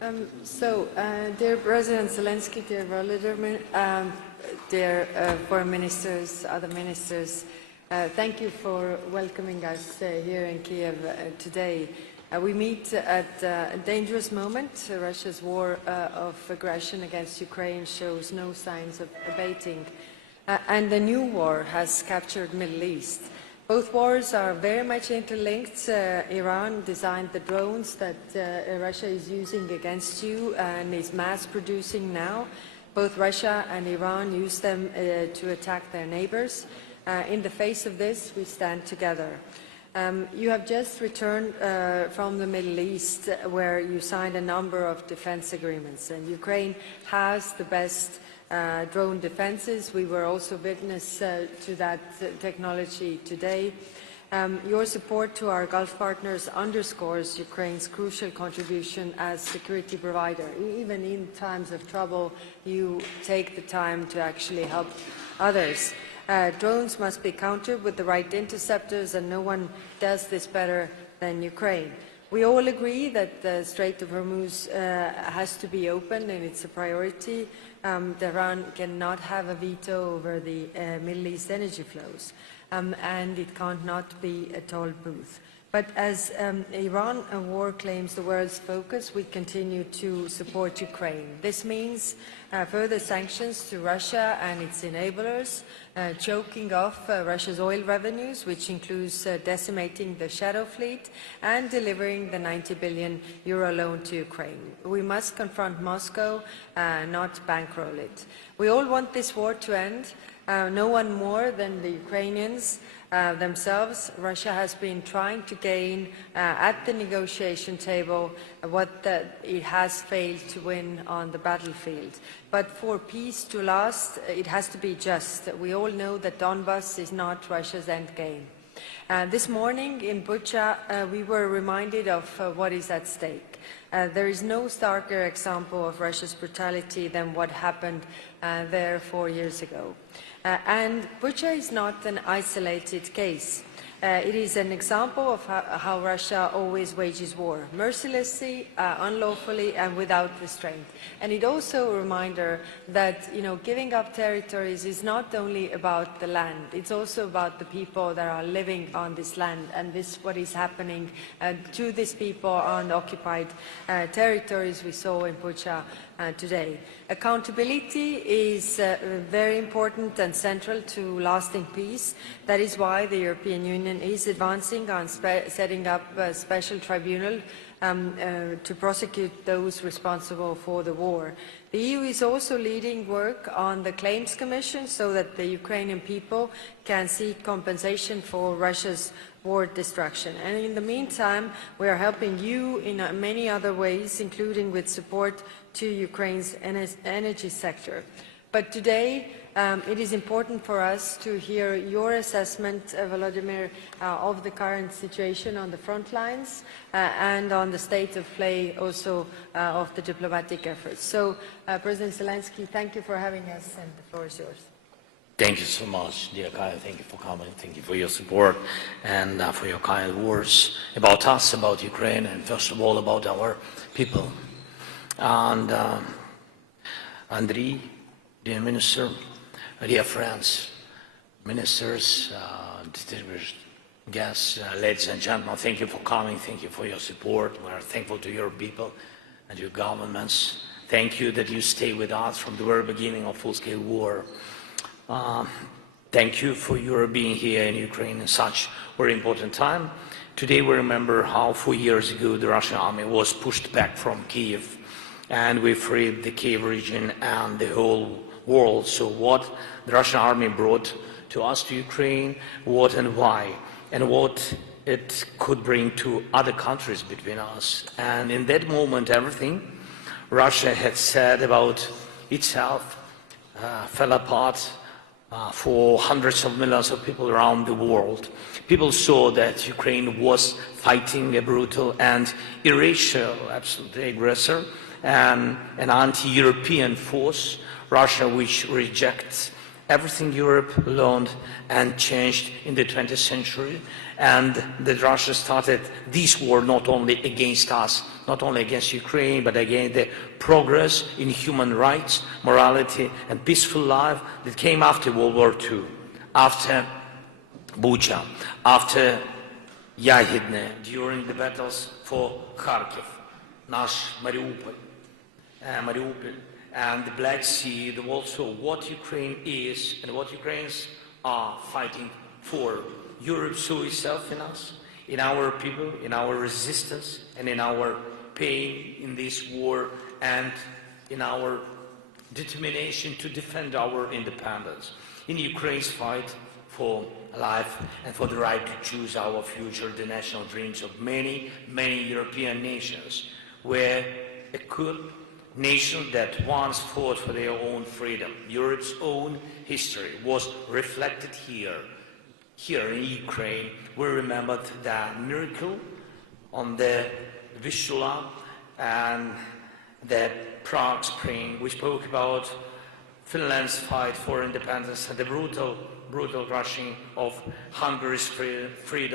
Dear President Zelensky, dear Volodymyr, dear foreign ministers, other ministers, thank you for welcoming us here in Kyiv today. We meet at a dangerous moment. Russia's war of aggression against Ukraine shows no signs of abating, and a new war has captured the Middle East. Both wars are very much interlinked. Iran designed the drones that Russia is using against you and is mass producing now. Both Russia and Iran use them to attack their neighbors. In the face of this, we stand together. You have just returned from the Middle East, where you signed a number of defense agreements, and Ukraine has the best drone defenses. We were also witness to that technology today. Your support to our Gulf partners underscores Ukraine's crucial contribution as security provider. Even in times of trouble, you take the time to actually help others. Drones must be countered with the right interceptors, and no one does this better than Ukraine. We all agree that the Strait of Hormuz has to be open, and it's a priority. Tehran cannot have a veto over the Middle East energy flows, and it can't not be a toll booth. But as Iran war claims the world's focus, we continue to support Ukraine. This means further sanctions to Russia and its enablers, choking off Russia's oil revenues, which includes decimating the shadow fleet, and delivering the 90 billion euro loan to Ukraine. We must confront Moscow, not bankroll it. We all want this war to end, no one more than the Ukrainians themselves. Russia has been trying to gain at the negotiation table what it has failed to win on the battlefield. But for peace to last, it has to be just. We all know that Donbas is not Russia's end game. This morning in Bucha, we were reminded of what is at stake. There is no starker example of Russia's brutality than what happened there 4 years ago. And Bucha is not an isolated case. It is an example of how Russia always wages war, mercilessly, unlawfully, and without restraint. And it also a reminder that, giving up territories is not only about the land, it's also about the people that are living on this land, and what is happening to these people on occupied territories we saw in Bucha today. Accountability is very important and central to lasting peace. That is why the European Union is advancing on setting up a special tribunal to prosecute those responsible for the war. The EU is also leading work on the Claims Commission so that the Ukrainian people can seek compensation for Russia's war destruction. And in the meantime, we are helping you in many other ways, including with support to Ukraine's energy sector. But today, it is important for us to hear your assessment, Volodymyr, of the current situation on the front lines and on the state of play also of the diplomatic efforts. So, President Zelensky, thank you for having us, and the floor is yours. Thank you so much, dear Kaya. Thank you for coming. Thank you for your support and for your kind words about us, about Ukraine, and first of all about our people. And Andriy, dear Minister, dear friends, ministers, distinguished guests, ladies and gentlemen, thank you for coming. Thank you for your support. We are thankful to your people and your governments. Thank you that you stay with us from the very beginning of full-scale war. Thank you for your being here in Ukraine in such very important time. Today we remember how 4 years ago the Russian army was pushed back from Kyiv, and we freed the Kyiv region and the whole world. So what the Russian army brought to us, to Ukraine, what and why, and what it could bring to other countries between us. And in that moment, everything Russia had said about itself fell apart for hundreds of millions of people around the world. People saw that Ukraine was fighting a brutal and irrational, absolutely aggressor, and an anti-European force, Russia, which rejects everything Europe learned and changed in the 20th century, and that Russia started this war not only against us, not only against Ukraine, but against the progress in human rights, morality, and peaceful life that came after World War II, after Bucha, after Ягідне, during the battles for Kharkiv, наш Mariupol, and the Black Sea, the also what Ukraine is and what Ukrainians are fighting for. Europe saw itself in us, in our people, in our resistance, and in our pain in this war, and in our determination to defend our independence. In Ukraine's fight for life and for the right to choose our future, the national dreams of many, many European nations, were a good nation that once fought for their own freedom. Europe's own history was reflected here. Here in Ukraine, we remembered the miracle on the Vishula and the Prague Spring. We spoke about Finland's fight for independence and the brutal crushing of Hungary's freedom